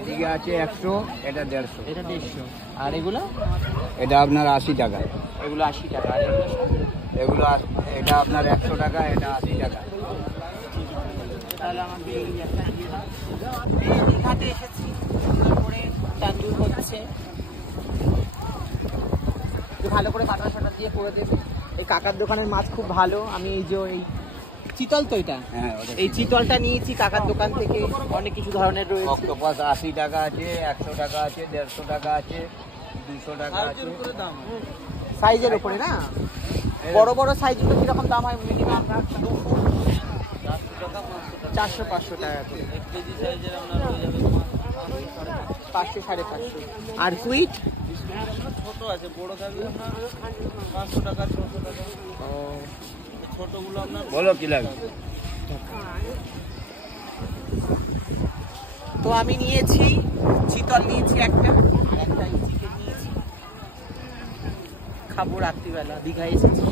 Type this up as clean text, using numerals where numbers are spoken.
এদিকে আছে 100, এটা 150। এটা 150। আর এগুলো? এটা আপনার 80 টাকা। এগুলো 80 টাকা। আর এগুলো এটা আপনার 100 টাকা, এটা 80 টাকা। তাহলে আমাকে এই একটা দিয়ে দাও। এই দীঘাতে এসেছি, সুন্দর করে তান্দুর হচ্ছে, ভালো করে বাটার সাটার দিয়ে করে দেবে। এই কাকার দোকানের মাছ খুব ভালো। আমি এই যে এই চিতল তো এটা, এই চিতলটা নিয়েছি কাকার দোকান থেকে। অনেক কিছু ধরনের রয়েছে। অক্টোপাস 80 টাকা আছে, 100 টাকা আছে, 150 টাকা আছে, 200 টাকা আছে। সাইজের উপরে না? বড় বড় সাইজগুলো কিরকম দাম হয়? মিনিমাম 400-500 টাকা করে। 1 কেজি সাইজের আপনার হয়ে যাবে 500-550। আর সুইট ছোট আছে, বড় থাকবে আপনার 500 টাকা 600 টাকা। ও, ছোটগুলো আপনার বলো কি লাগবে। তো আমি নিয়েছি চিতল, নিয়েছি একটা চিকেন নিয়েছি, খাবো রাত্রিবেলা। দীঘায় এসেছি।